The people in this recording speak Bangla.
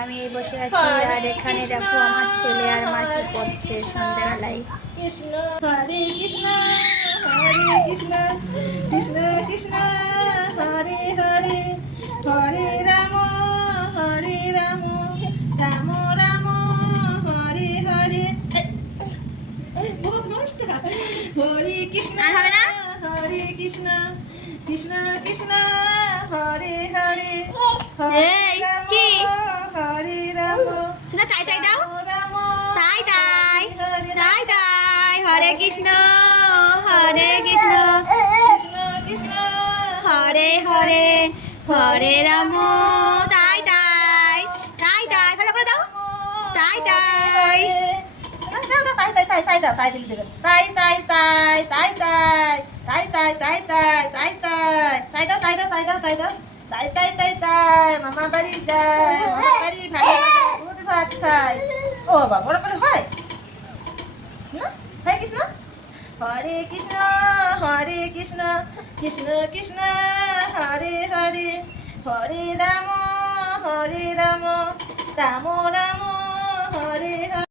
আমি এই বসে আছি আর এখানে দেখো আমার ছেলে আর মা কি করছে সন্ধ্যাবেলায়। কৃষ্ণ হরে কৃষ্ণ হরে কৃষ্ণ কৃষ্ণ কৃষ্ণ হরে হরে হরে রাম রাম রাম হরে হরে। হরে কৃষ্ণ আর হবে না? হরে কৃষ্ণ কৃষ্ণ কৃষ্ণ হরে হরে এই, কি? হরে রাম শুনে তাই তাই দাও, রাম তাই তাই তাই তাই। হরে কৃষ্ণ হরে কৃষ্ণ কৃষ্ণ কৃষ্ণ হরে হরে হরে রাম তাই তাই তাই তাই। ভালো করে দাও, তাই তাই। তাই তাই তাই তাই দাও, তাই দিলে দেবে। তাই তাই তাই তাই তাই তাই তাই তাই তাই তাই তাই দাও, তাই দাও, তাই দাও, তাই দাও, তাই তাই তাই তাই। মামা বাড়ি যায়, মামা বাড়ি ভালো দুধ ভাত খায়। ও বাবা, ওরা বলে হয় না? হরে কৃষ্ণ হরে কৃষ্ণ হরে কৃষ্ণ কৃষ্ণ কৃষ্ণ হরে হরে হরে রাম রাম রাম হরে হরে।